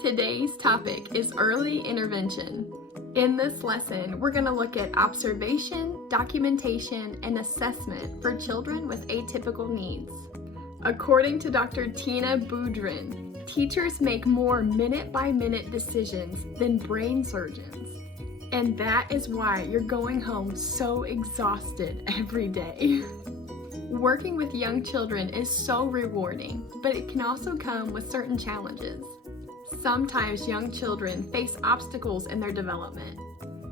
Today's topic is early intervention. In this lesson, we're going to look at observation, documentation, and assessment for children with atypical needs. According to Dr. Tina Boudrin, teachers make more minute-by-minute decisions than brain surgeons. And that is why you're going home so exhausted every day. Working with young children is so rewarding, but it can also come with certain challenges. Sometimes young children face obstacles in their development,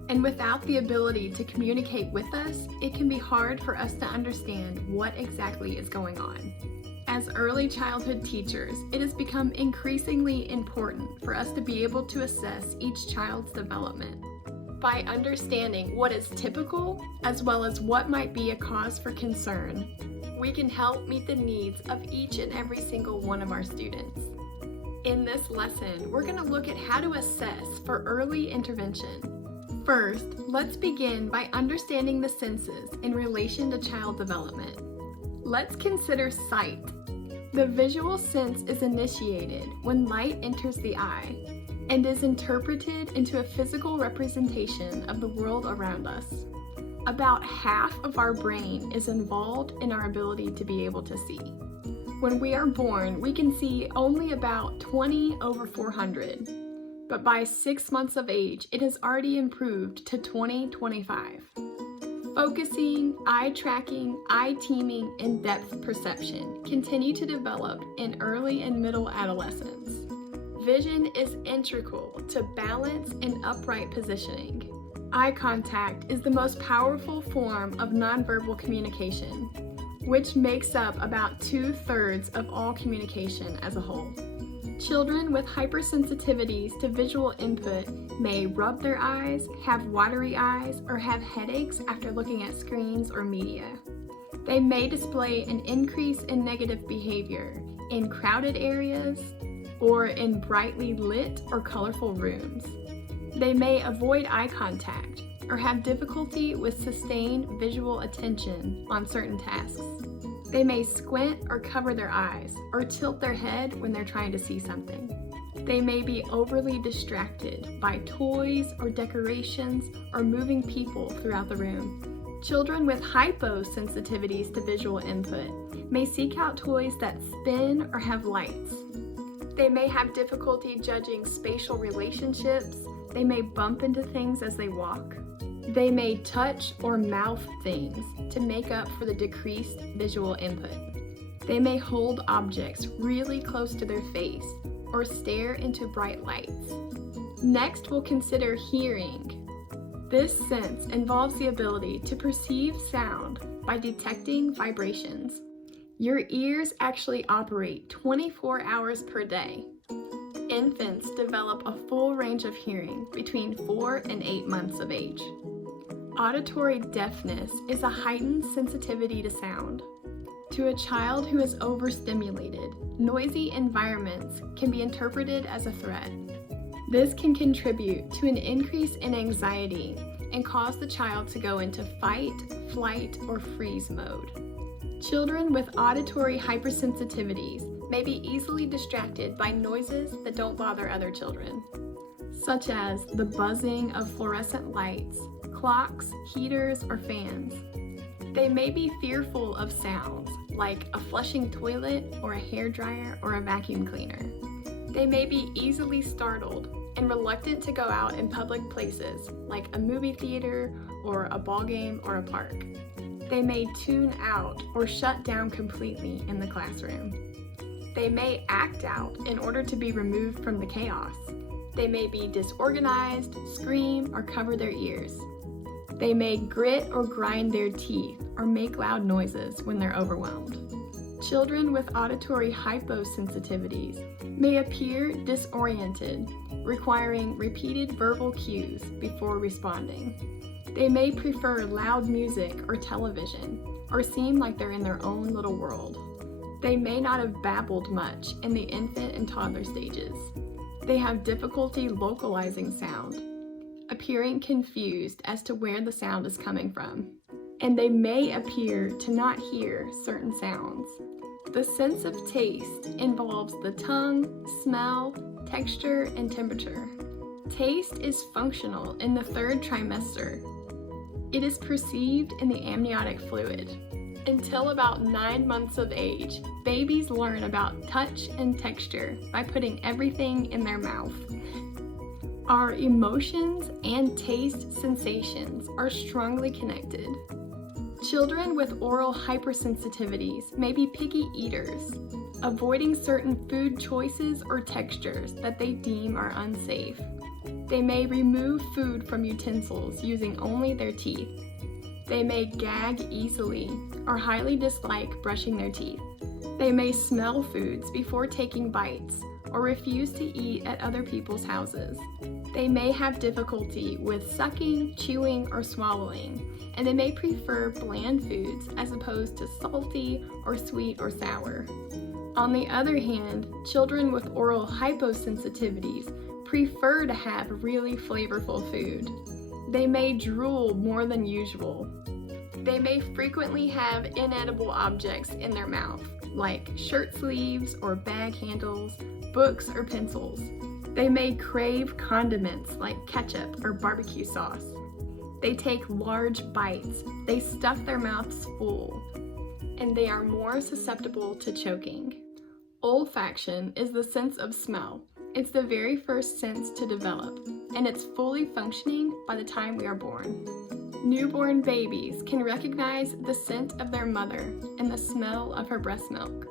and without the ability to communicate with us, it can be hard for us to understand what exactly is going on. As early childhood teachers, it has become increasingly important for us to be able to assess each child's development. By understanding what is typical, as well as what might be a cause for concern, we can help meet the needs of each and every single one of our students. In this lesson, we're going to look at how to assess for early intervention. First, let's begin by understanding the senses in relation to child development. Let's consider sight. The visual sense is initiated when light enters the eye and is interpreted into a physical representation of the world around us. About half of our brain is involved in our ability to be able to see. When we are born, we can see only about 20/400, but by 6 months of age, it has already improved to 20/25. Focusing, eye tracking, eye teaming, and depth perception continue to develop in early and middle adolescence. Vision is integral to balance and upright positioning. Eye contact is the most powerful form of nonverbal communication, which makes up about 2/3 of all communication as a whole. Children with hypersensitivities to visual input may rub their eyes, have watery eyes, or have headaches after looking at screens or media. They may display an increase in negative behavior in crowded areas or in brightly lit or colorful rooms. They may avoid eye contact or have difficulty with sustained visual attention on certain tasks. They may squint or cover their eyes or tilt their head when they're trying to see something. They may be overly distracted by toys or decorations or moving people throughout the room. Children with hyposensitivities to visual input may seek out toys that spin or have lights. They may have difficulty judging spatial relationships. They may bump into things as they walk. They may touch or mouth things to make up for the decreased visual input. They may hold objects really close to their face or stare into bright lights. Next, we'll consider hearing. This sense involves the ability to perceive sound by detecting vibrations. Your ears actually operate 24 hours per day. Infants develop a full range of hearing between 4 and 8 months of age. Auditory deafness is a heightened sensitivity to sound. To a child who is overstimulated, noisy environments can be interpreted as a threat. This can contribute to an increase in anxiety and cause the child to go into fight, flight, or freeze mode. Children with auditory hypersensitivities may be easily distracted by noises that don't bother other children, such as the buzzing of fluorescent lights, clocks, heaters, or fans. They may be fearful of sounds, like a flushing toilet or a hairdryer or a vacuum cleaner. They may be easily startled and reluctant to go out in public places, like a movie theater or a ball game or a park. They may tune out or shut down completely in the classroom. They may act out in order to be removed from the chaos. They may be disorganized, scream, or cover their ears. They may grit or grind their teeth or make loud noises when they're overwhelmed. Children with auditory hyposensitivities may appear disoriented, requiring repeated verbal cues before responding. They may prefer loud music or television, or seem like they're in their own little world. They may not have babbled much in the infant and toddler stages. They have difficulty localizing sound, appearing confused as to where the sound is coming from, and they may appear to not hear certain sounds. The sense of taste involves the tongue, smell, texture, and temperature. Taste is functional in the 3rd trimester. It is perceived in the amniotic fluid. Until about 9 months of age, babies learn about touch and texture by putting everything in their mouth. Our emotions and taste sensations are strongly connected. Children with oral hypersensitivities may be picky eaters, avoiding certain food choices or textures that they deem are unsafe. They may remove food from utensils using only their teeth. They may gag easily or highly dislike brushing their teeth. They may smell foods before taking bites or refuse to eat at other people's houses. They may have difficulty with sucking, chewing, or swallowing, and they may prefer bland foods as opposed to salty or sweet or sour. On the other hand, children with oral hyposensitivities prefer to have really flavorful food. They may drool more than usual. They may frequently have inedible objects in their mouth, like shirt sleeves or bag handles, books or pencils. They may crave condiments like ketchup or barbecue sauce. They take large bites. They stuff their mouths full, and they are more susceptible to choking. Olfaction is the sense of smell. It's the very first sense to develop, and it's fully functioning by the time we are born. Newborn babies can recognize the scent of their mother and the smell of her breast milk.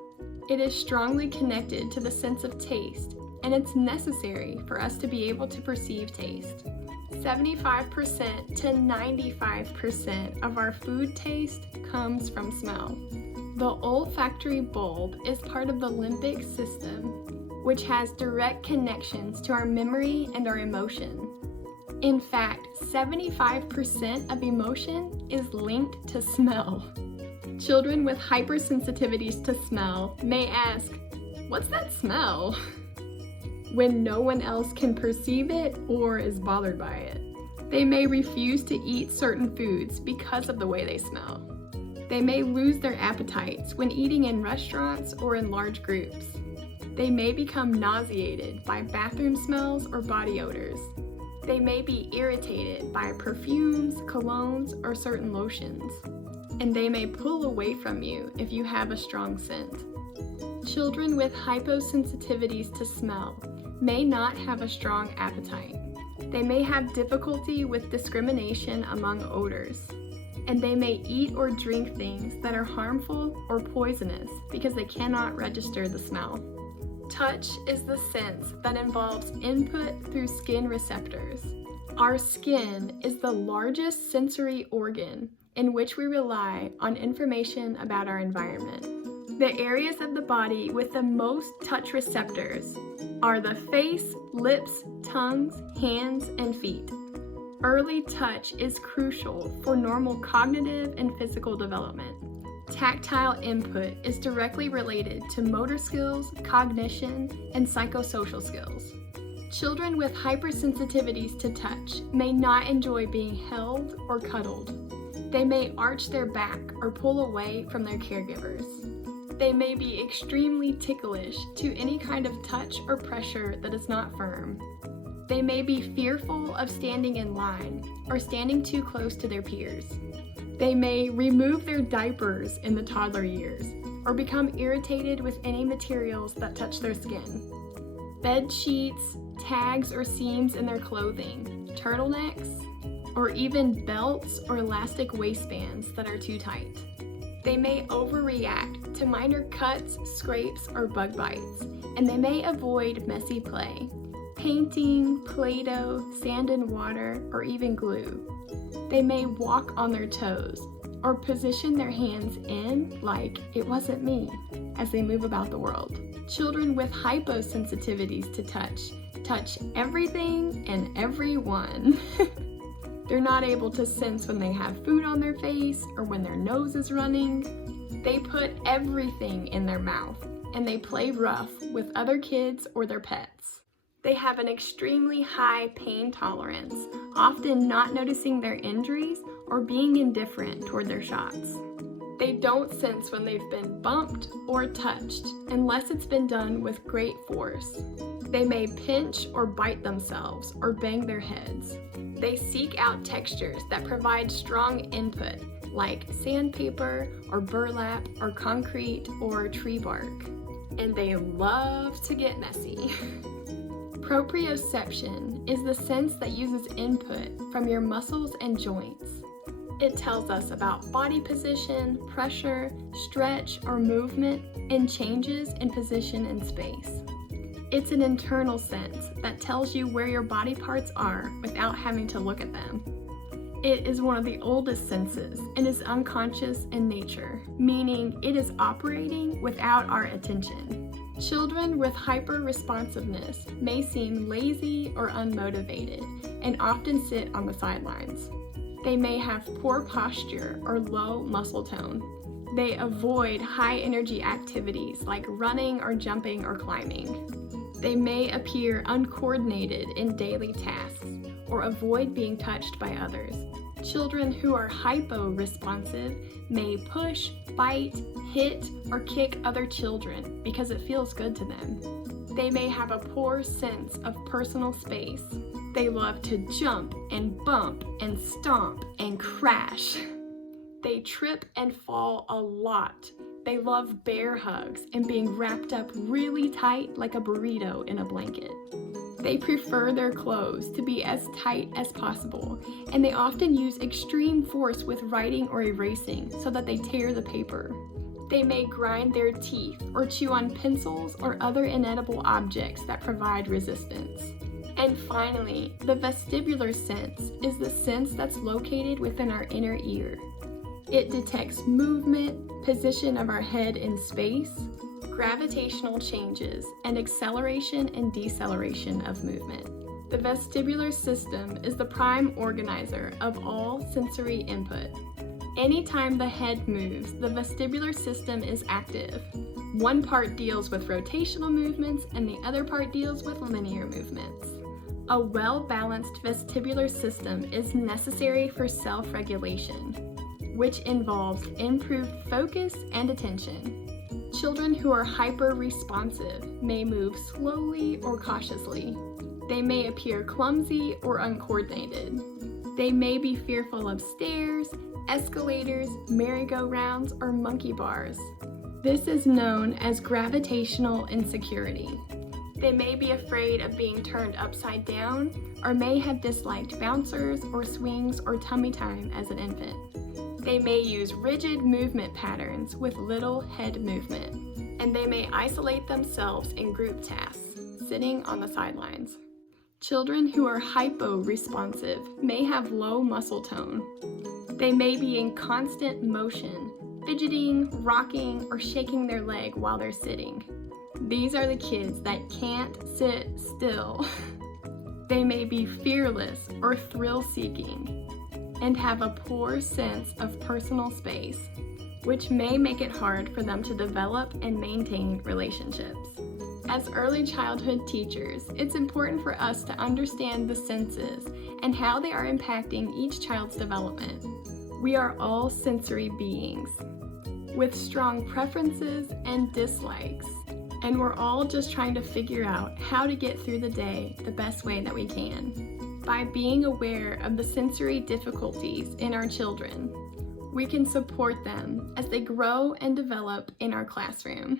It is strongly connected to the sense of taste, and it's necessary for us to be able to perceive taste. 75% to 95% of our food taste comes from smell. The olfactory bulb is part of the limbic system, which has direct connections to our memory and our emotion. In fact, 75% of emotion is linked to smell. Children with hypersensitivities to smell may ask, "What's that smell?" when no one else can perceive it or is bothered by it. They may refuse to eat certain foods because of the way they smell. They may lose their appetites when eating in restaurants or in large groups. They may become nauseated by bathroom smells or body odors. They may be irritated by perfumes, colognes, or certain lotions. And they may pull away from you if you have a strong scent. Children with hyposensitivities to smell may not have a strong appetite. They may have difficulty with discrimination among odors. And they may eat or drink things that are harmful or poisonous because they cannot register the smell. Touch is the sense that involves input through skin receptors. Our skin is the largest sensory organ in which we rely on information about our environment. The areas of the body with the most touch receptors are the face, lips, tongues, hands, and feet. Early touch is crucial for normal cognitive and physical development. Tactile input is directly related to motor skills, cognition, and psychosocial skills. Children with hypersensitivities to touch may not enjoy being held or cuddled. They may arch their back or pull away from their caregivers. They may be extremely ticklish to any kind of touch or pressure that is not firm. They may be fearful of standing in line or standing too close to their peers. They may remove their diapers in the toddler years or become irritated with any materials that touch their skin. Bed sheets, tags or seams in their clothing, turtlenecks, or even belts or elastic waistbands that are too tight. They may overreact to minor cuts, scrapes, or bug bites, and they may avoid messy play, painting, Play-Doh, sand and water, or even glue. They may walk on their toes or position their hands in like it wasn't me as they move about the world. Children with hyposensitivities to touch everything and everyone. They're not able to sense when they have food on their face or when their nose is running. They put everything in their mouth and they play rough with other kids or their pets. They have an extremely high pain tolerance, often not noticing their injuries or being indifferent toward their shots. They don't sense when they've been bumped or touched unless it's been done with great force. They may pinch or bite themselves or bang their heads. They seek out textures that provide strong input, like sandpaper or burlap or concrete or tree bark. And they love to get messy. Proprioception is the sense that uses input from your muscles and joints. It tells us about body position, pressure, stretch, or movement, and changes in position in space. It's an internal sense that tells you where your body parts are without having to look at them. It is one of the oldest senses and is unconscious in nature, meaning it is operating without our attention. Children with hyper-responsiveness may seem lazy or unmotivated and often sit on the sidelines. They may have poor posture or low muscle tone. They avoid high-energy activities like running or jumping or climbing. They may appear uncoordinated in daily tasks or avoid being touched by others. Children who are hypo-responsive may push, bite, hit, or kick other children because it feels good to them. They may have a poor sense of personal space. They love to jump and bump and stomp and crash. They trip and fall a lot. They love bear hugs and being wrapped up really tight like a burrito in a blanket. They prefer their clothes to be as tight as possible, and they often use extreme force with writing or erasing so that they tear the paper. They may grind their teeth or chew on pencils or other inedible objects that provide resistance. And finally, the vestibular sense is the sense that's located within our inner ear. It detects movement, position of our head in space, gravitational changes, and acceleration and deceleration of movement. The vestibular system is the prime organizer of all sensory input. Anytime the head moves, the vestibular system is active. One part deals with rotational movements and the other part deals with linear movements. A well-balanced vestibular system is necessary for self-regulation, which involves improved focus and attention. Children who are hyper-responsive may move slowly or cautiously. They may appear clumsy or uncoordinated. They may be fearful of stairs, escalators, merry-go-rounds, or monkey bars. This is known as gravitational insecurity. They may be afraid of being turned upside down, or may have disliked bouncers or swings or tummy time as an infant. They may use rigid movement patterns with little head movement, and they may isolate themselves in group tasks, sitting on the sidelines. Children who are hypo-responsive may have low muscle tone. They may be in constant motion, fidgeting, rocking, or shaking their leg while they're sitting. These are the kids that can't sit still. They may be fearless or thrill-seeking and have a poor sense of personal space, which may make it hard for them to develop and maintain relationships. As early childhood teachers, it's important for us to understand the senses and how they are impacting each child's development. We are all sensory beings with strong preferences and dislikes, and we're all just trying to figure out how to get through the day the best way that we can. By being aware of the sensory difficulties in our children, we can support them as they grow and develop in our classroom.